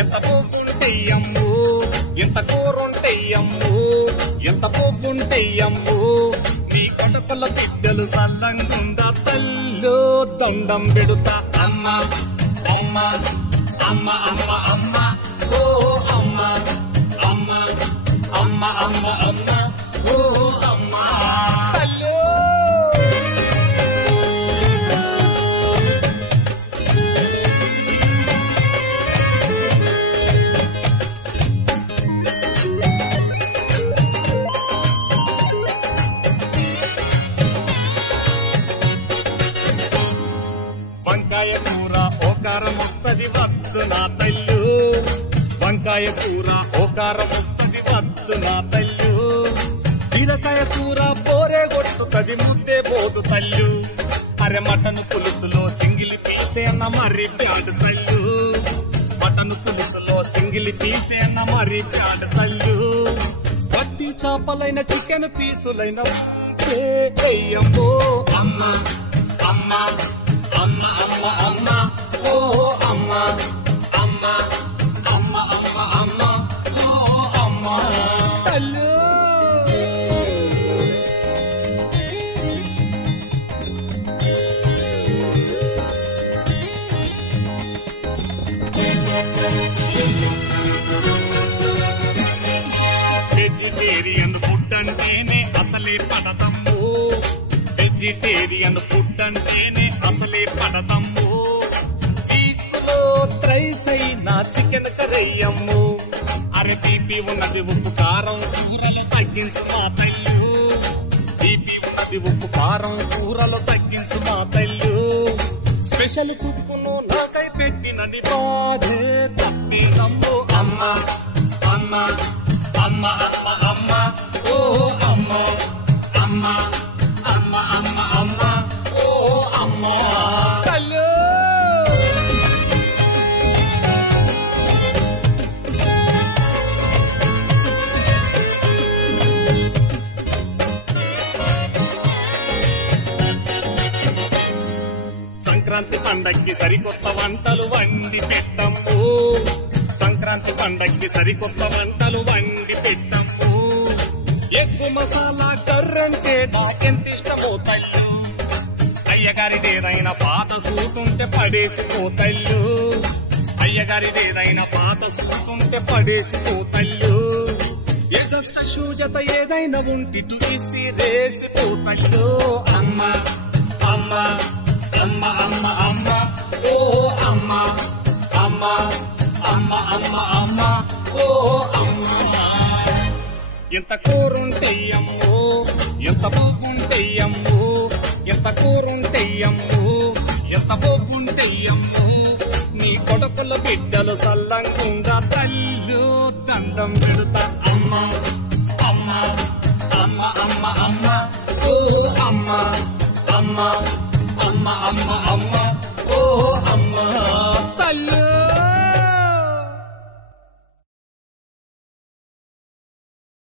ఎంత పువ్వుంటెయ్యమ్ము ఎంత కూరుంటెయ్యమ్ము ఎంత పువ్వుంటెయ్యమ్ము నీ కడుపుల బిడ్డలు సల్లంగుండా తల్లో దండం పెడుతా అమ్మ అమ్మ అమ్మ అమ్మ అమ్మ ఓ అమ్మ అమ్మ అమ్మ అమ్మ అమ్మ ఓ అమ్మ తల్లో వంకాయ కూర ఓకారం వస్తది వద్దు నా తల్లు వంకాయ కూర ఓకారం వస్తది వద్దు నా తల్లు బీరకాయ కూర పోరే కొట్టుతది ముద్దే పోదు తల్లు అరే మటన్ పులుసులో సింగిలి పీసేన మరి ప్యాడు తల్లు మటన్ పులుసులో సింగిలి పీసేన మరి ప్యాడు తల్లు వట్టి చేపలైన చికెన్ పీసులైన అయ్యమ్మో అమ్మ అమ్మ అమ్మ అమ్మ అమ్మ ఓ అమ్మ అమ్మ అమ్మ అమ్మ అమ్మ ఓ అమ్మ తల్లు వెజిటేరియన్ ఫుడ్ అంటేనే అసలే పడదమ్ము వెజిటేరియన్ ఫుడ్ అంటేనే అసలే పడదమ్ము వీకులో త్రైస్ అయినా చికెన్ కర్రీయమ్ము అరే బీపీ ఉన్నది ఉప్పు కారం కూరలు తగ్గించు మా తల్లు బీపీ ఉన్నది ఉప్పు కారం కూరలు తగ్గించు మా తల్లు స్పెషల్ కుక్కును నాకై పెట్టినని బాధే తప్పినమ్ము అమ్మ అమ్మ అమ్మ అమ్మ అమ్మ ఓ అమ్మ అమ్మ అమ్మ అమ్మ అమ్మ ఓ అమ్మ తల్లు సంక్రాంతి పండక్కి సరికొత్త వంటలు వండి పెట్టమ్ము సంక్రాంతి పండక్కి సరికొత్త వంటలు వండి పెట్టమ్ము ఎగ్గు మసాలా కర్రంటే నాకెంత ఇష్టమో తల్లు అయ్యగారిదేదైనా పాత సూటుంటే పడేసిపోతల్లు అయ్యగారిదేదైనా పాత సూటుంటే పడేసిపోతల్లు ఎగస్ట షూజత ఏదైనా ఉంటిటు విసిరేసిపోతల్లు అమ్మ అమ్మ అమ్మ అమ్మ అమ్మ ఓ అమ్మ అమ్మ అమ్మ అమ్మ అమ్మ ఓ అమ్మ ఎంత కూరుంటెయ్యమ్ము ఎంత పువ్వుంటెయ్యమ్ము ఎంత కూరుంటెయ్యమ్ము ఎంత పువ్వుంటెయ్యమ్ము నీ కొడుకుల బిడ్డలు సల్లంగుండా తల్లు దండం పెడుతా అమ్మ అమ్మ అమ్మ అమ్మ అమ్మ ఓ అమ్మ అమ్మ అమ్మ అమ్మ అమ్మ